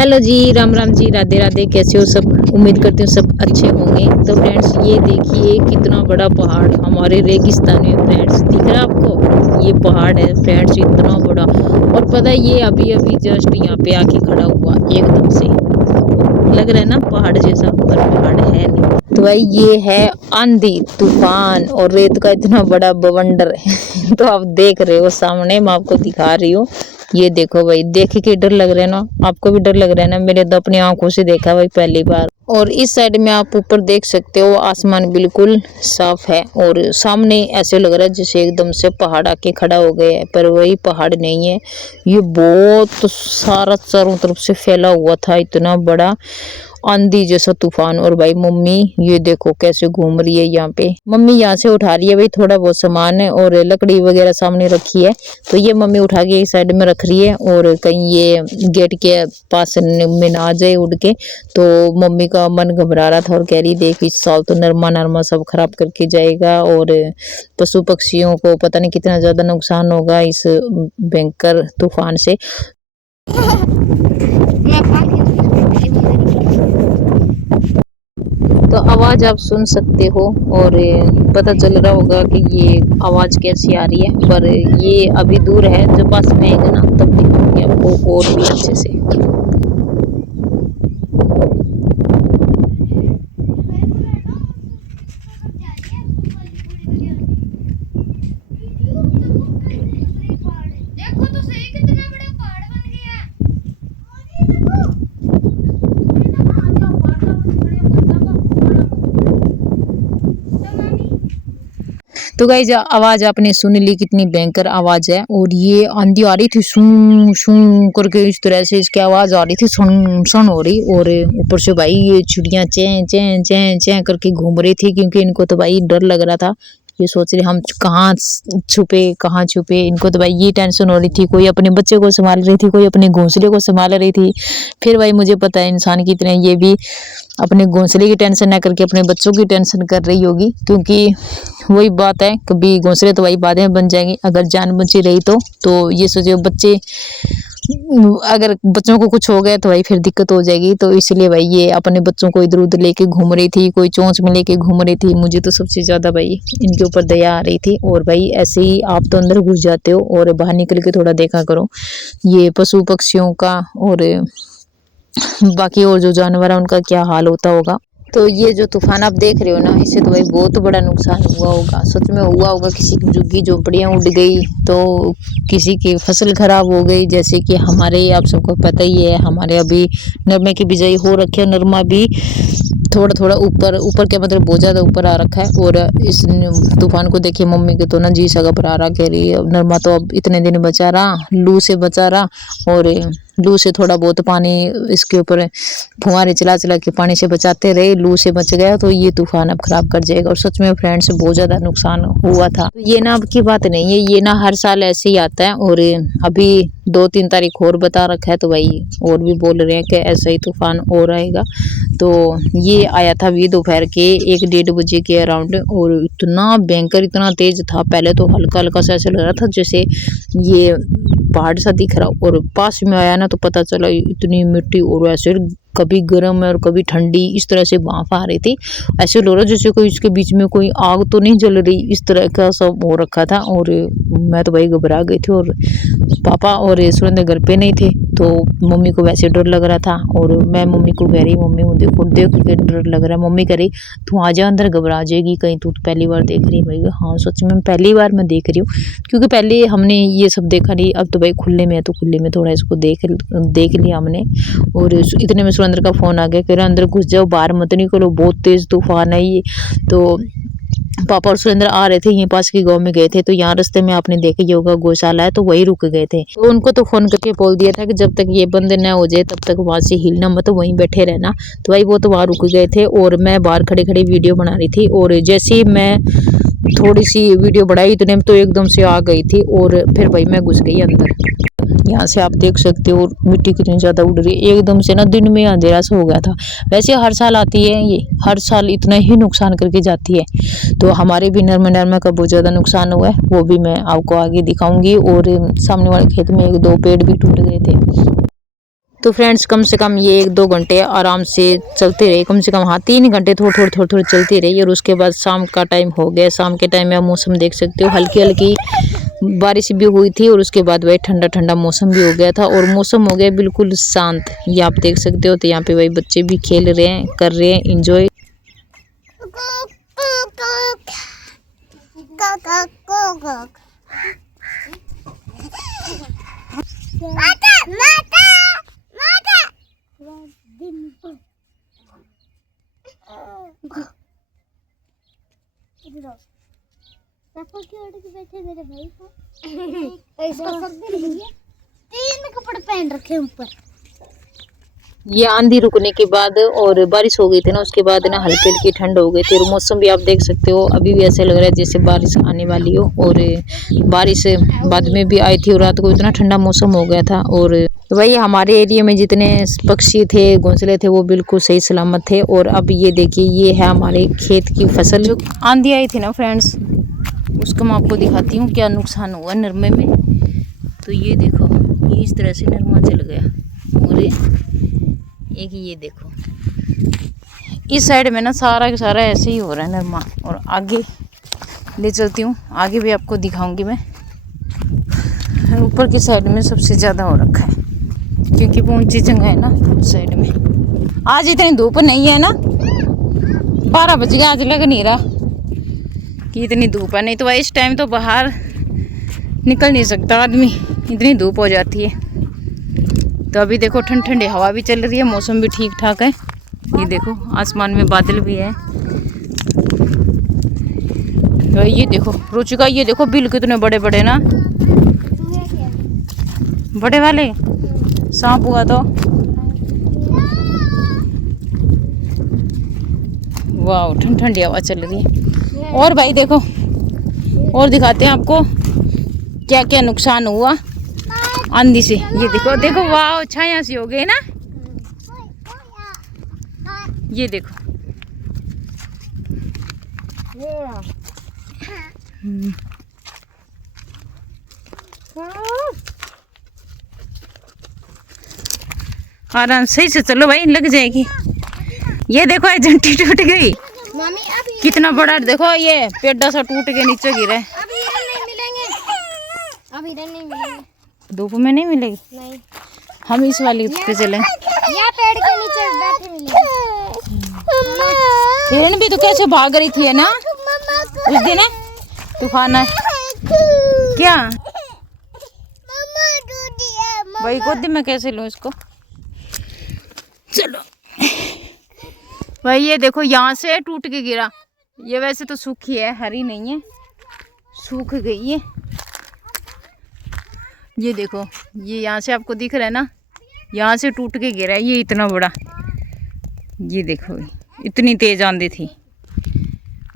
Hello जी, राम राम जी, राधे राधे। कैसे हो सब? उम्मीद करती हूँ सब अच्छे होंगे। तो फ्रेंड्स, ये देखिए कितना बड़ा पहाड़ हमारे रेगिस्तान में। फ्रेंड्स, दिख रहा है आपको? ये पहाड़ है फ्रेंड्स, इतना बड़ा। और पता है, ये अभी अभी जस्ट यहाँ पे आके खड़ा हुआ एकदम से। लग रहा है ना पहाड़ जैसा, पर पहाड़ है नहीं। तो भाई, ये है आंधी तूफान और रेत का इतना बड़ा बवंडर है। तो आप देख रहे हो सामने, मैं आपको दिखा रही हूँ। ये देखो भाई, देख के डर लग रहा है ना? आपको भी डर लग रहा है ना? मेरे तो अपनी आंखों से देखा भाई पहली बार। और इस साइड में आप ऊपर देख सकते हो, आसमान बिल्कुल साफ है और सामने ऐसे लग रहा है जैसे एकदम से पहाड़ आके खड़ा हो गया है, पर वही पहाड़ नहीं है। ये बहुत सारा चारों तरफ से फैला हुआ था, इतना बड़ा आंधी जैसा तूफान। और भाई मम्मी ये देखो कैसे घूम रही है यहाँ पे। मम्मी यहाँ से उठा रही है भाई थोड़ा बहुत सामान है, और लकड़ी वगैरह सामने रखी है, तो ये मम्मी उठा के इस साइड में रख रही है। और कहीं ये गेट के पास में ना आ जाए उड़ के। तो मम्मी का मन घबरा रहा था और कह रही देख, इस साल तो नरमा नरमा सब खराब करके जाएगा और पशु पक्षियों को पता नहीं कितना ज्यादा नुकसान होगा इस भयंकर तूफान से। तो आवाज आप सुन सकते हो और पता चल रहा होगा कि ये आवाज कैसी आ रही है, पर ये अभी दूर है, जब पास में आएगा ना तब दिखाऊंगी आपको और भी अच्छे से। देखो तो सही कितना बड़ा पहाड़ बन गया है। तो गाइस, आवाज आपने सुन ली, कितनी भयंकर आवाज है। और ये आंधी आ रही थी शू शू करके, इस तरह से इसकी आवाज आ रही थी, सुन सुन हो रही। और ऊपर से भाई ये चिड़ियां चैं चैं चैं चैं करके घूम रही थी, क्योंकि इनको तो भाई डर लग रहा था। ये सोच रहे हम कहाँ छुपे कहाँ छुपे। इनको तो भाई ये टेंशन हो रही थी, कोई अपने बच्चे को संभाल रही थी, कोई अपने घोंसले को संभाल रही थी। फिर भाई मुझे पता है इंसान की तरह ये भी अपने घोंसले की टेंशन ना करके अपने बच्चों की टेंशन कर रही होगी, क्योंकि वही बात है, कभी घोंसले तो वही बाद में बन जाएंगे अगर जान बची रही तो ये सोचो बच्चे, अगर बच्चों को कुछ हो गया तो भाई फिर दिक्कत हो जाएगी। तो इसलिए भाई ये अपने बच्चों को इधर उधर लेके घूम रही थी, कोई चोंच में लेके घूम रही थी। मुझे तो सबसे ज्यादा भाई इनके ऊपर दया आ रही थी। और भाई ऐसे ही आप तो अंदर घुस जाते हो और बाहर निकल के थोड़ा देखा करो ये पशु पक्षियों का और बाकी और जो जानवर है उनका क्या हाल होता होगा। तो ये जो तूफान आप देख रहे हो ना, इससे तो भाई बहुत बड़ा नुकसान हुआ होगा, सच में हुआ होगा। किसी की झुग्गी झोपड़ियां उड़ गई, तो किसी की फसल खराब हो गई। जैसे कि हमारे, आप सबको पता ही है, हमारे अभी नरमे की बिजाई हो रखी है। नरमा भी थोड़ा थोड़ा ऊपर ऊपर क्या मतलब बहुत ज्यादा ऊपर आ रखा है। और इस तूफान को देखिए मम्मी के तो ना जी सा घबरा रहा, कह रही है नरमा तो अब इतने दिन बचा रहा, लू से बचा रहा, और लू से थोड़ा बहुत पानी इसके ऊपर फुहारे चला चला के पानी से बचाते रहे, लू से बच गया, तो ये तूफान अब खराब कर जाएगा। और सच में फ्रेंड्स बहुत ज्यादा नुकसान हुआ था। तो ये ना अब की बात नहीं है, ये ना हर साल ऐसे ही आता है। और अभी 2-3 तारीख और बता रखा है, तो भाई और भी बोल रहे हैं कि ऐसा ही तूफान और आएगा। तो ये आया था अभी दोपहर के 1-1:30 बजे के अराउंड, और इतना भयंकर इतना तेज था। पहले तो हल्का हल्का सा ऐसा लग रहा था जैसे ये पहाड़ सा दिख रहा, और पास में आया ना तो पता चला इतनी मिट्टी, और ऐसे कभी गर्म है और कभी ठंडी, इस तरह से भाप आ रही थी। ऐसे लग रहा जैसे कोई इसके बीच में कोई आग तो नहीं जल रही, इस तरह का सब हो रखा था। और मैं तो भाई घबरा गई थी, और पापा और सुरेंद्र घर पे नहीं थे, तो मम्मी को वैसे डर लग रहा था। और मैं मम्मी को कह रही, मम्मी देखो देख के डर लग रहा है। मम्मी कह रही तू आ जा अंदर, घबरा जाएगी कहीं, तू तो पहली बार देख रही है। भाई हाँ सच में पहली बार मैं देख रही हूँ, क्योंकि पहले हमने ये सब देखा नहीं। अब तो भाई खुले में है, तो खुले में थोड़ा इसको देख लिया हमने। और इतने में सुरेंद्र का फोन आ गया, कह रहा अंदर घुस जाओ, बाहर मत निकलो, बहुत तेज तूफान है ये। तो पापा और सुरेंद्र आ रहे थे, यहीं पास के गांव में गए थे, तो यहाँ रास्ते में आपने देखा ही होगा गौशाला है, तो वही रुक गए थे। तो उनको तो फोन करके बोल दिया था कि जब तक ये बंद न हो जाए तब तक वहां से हिलना मत, वहीं बैठे रहना। तो भाई वो तो वहां रुक गए थे, और मैं बाहर खड़े खड़े वीडियो बना रही थी। और जैसे ही मैं थोड़ी सी वीडियो बढ़ाई, इतने में तो एकदम से आ गई थी, और फिर भाई मैं घुस गई अंदर। यहाँ से आप देख सकते हो मिट्टी कितनी ज्यादा उड़ रही है, एकदम से ना दिन में अंधेरा सा हो गया था। वैसे हर साल आती है ये, हर साल इतना ही नुकसान करके जाती है। तो हमारे भी नरमा का बहुत ज्यादा नुकसान हुआ है, वो भी मैं आपको आगे दिखाऊंगी। और सामने वाले खेत में 1-2 पेड़ भी टूट गए थे। तो फ्रेंड्स कम से कम ये 1-2 घंटे आराम से चलते रहे, कम से कम हाँ 3 घंटे थोड़ी चलती रही। और उसके बाद शाम का टाइम हो गया। शाम के टाइम में आप मौसम देख सकते हो, हल्की हल्की बारिश भी हुई थी और उसके बाद भाई ठंडा ठंडा मौसम भी हो गया था और मौसम हो गया बिल्कुल शांत। ये आप देख सकते हो। तो यहाँ पे भाई बच्चे भी खेल रहे हैं, कर रहे हैं इंजॉय। बैठे मेरे भाई को इसका सर्दी लगी है, 3 कपड़े पहन रखे ऊपर। ये आंधी रुकने के बाद और बारिश हो गई थी ना, उसके बाद ना हल्की हल्की ठंड हो गई थी और मौसम भी आप देख सकते हो अभी भी ऐसे लग रहा है जैसे बारिश आने वाली हो। और बारिश बाद में भी आई थी और रात को इतना ठंडा मौसम हो गया था। और वही हमारे एरिया में जितने पक्षी थे, घोंसले थे, वो बिल्कुल सही सलामत थे। और अब ये देखिए, ये है हमारे खेत की फसल। जो आंधी आई थी ना फ्रेंड्स, उसका मैं आपको दिखाती हूँ क्या नुकसान हुआ नरमे में। तो ये देखो, ये इस तरह से नरमा चल गया। और एक ये देखो, इस साइड में ना सारा का सारा ऐसे ही हो रहा है नरमा। और आगे ले चलती हूँ, आगे भी आपको दिखाऊंगी मैं। ऊपर की साइड में सबसे ज़्यादा हो रखा है क्योंकि वो ऊंची जगह है ना उस साइड में। आज इतनी धूप नहीं है ना, 12 बज गए, आज लग नहीं रहा कि इतनी धूप है। नहीं तो इस टाइम तो बाहर निकल नहीं सकता आदमी, इतनी धूप हो जाती है। तो अभी देखो ठंड ठंडी हवा भी चल रही है, मौसम भी ठीक ठाक है। ये देखो आसमान में बादल भी है। तो ये देखो रुचिका, ये देखो बिल कितने बड़े बड़े ना, बड़े वाले सांप हुआ तो। वाह ठंड ठंडी हवा चल रही है। और भाई देखो, और दिखाते हैं आपको क्या क्या नुकसान हुआ आंधी से। ये देखो देखो, वाह छाया सी हो गई ना। ये देखो आराम सही से चलो भाई, लग जाएगी। ये देखो ये झंटी टूट गई। कितना बड़ा देखो, ये पेड़ा सा टूट के नीचे गिरा है। अभी नहीं मिलेंगे, धूप में नहीं मिलेगी। नहीं, हम इस वाली पे चले। यहाँ पेड़ के नीचे बैठे मिलेंगे। हिरण भी तो कैसे भाग रही थी है ना उस दिन, तूफान है क्या भाई, गोदी में कैसे लूं इसको। चलो भाई, ये देखो यहाँ से टूट के गिरा। ये वैसे तो सूखी है, हरी नहीं है, सूख गई है। ये देखो, ये यहाँ से आपको दिख रहा है ना, यहाँ से टूट के गिरा है। ये इतना बड़ा, ये देखो इतनी तेज आंधी थी।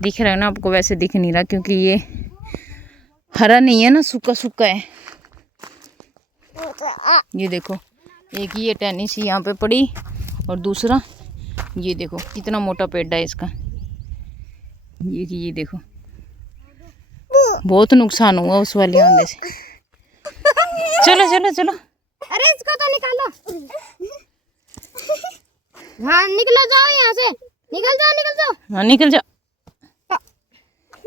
दिख रहा है ना आपको, वैसे दिख नहीं रहा क्योंकि ये हरा नहीं है ना, सूखा सूखा है। ये देखो, एक ये टहनी सी यहाँ पे पड़ी और दूसरा ये देखो कितना मोटा पेड़ है इसका। ये देखो बहुत नुकसान हुआ उस वाली आंधी से। चलो चलो चलो, अरे इसको तो निकालो। हाँ निकलो, जाओ यहाँ से, निकल जाओ निकल जाओ। हाँ निकल जाओ,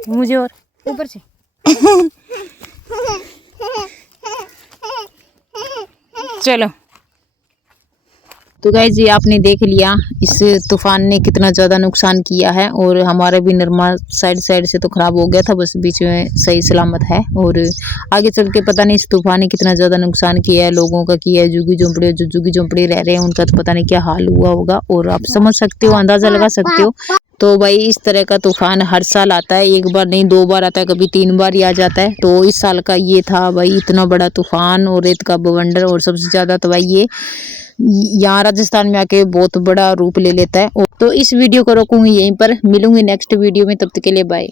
मुझे और ऊपर से। चलो। तो गाइस ये आपने देख लिया इस तूफान ने कितना ज़्यादा नुकसान किया है। और हमारा भी नरमा साइड से तो ख़राब हो गया था, बस बीच में सही सलामत है। और आगे चल के पता नहीं इस तूफान ने कितना ज़्यादा नुकसान किया है, लोगों का किया है। झुग्गी झोंपड़ी, जो झुग्गी झोंपड़ी रह रहे हैं उनका तो पता नहीं क्या हाल हुआ होगा। और आप समझ सकते हो, अंदाज़ा लगा सकते हो। तो भाई इस तरह का तूफान हर साल आता है, एक बार नहीं 2 बार आता है, कभी 3 बार ही आ जाता है। तो इस साल का ये था भाई इतना बड़ा तूफान और रेत का बवंडर। और सबसे ज़्यादा तो भाई ये यहाँ राजस्थान में आके बहुत बड़ा रूप ले लेता है। तो इस वीडियो को रोकूंगी यहीं पर, मिलूंगी नेक्स्ट वीडियो में, तब तक के लिए बाय।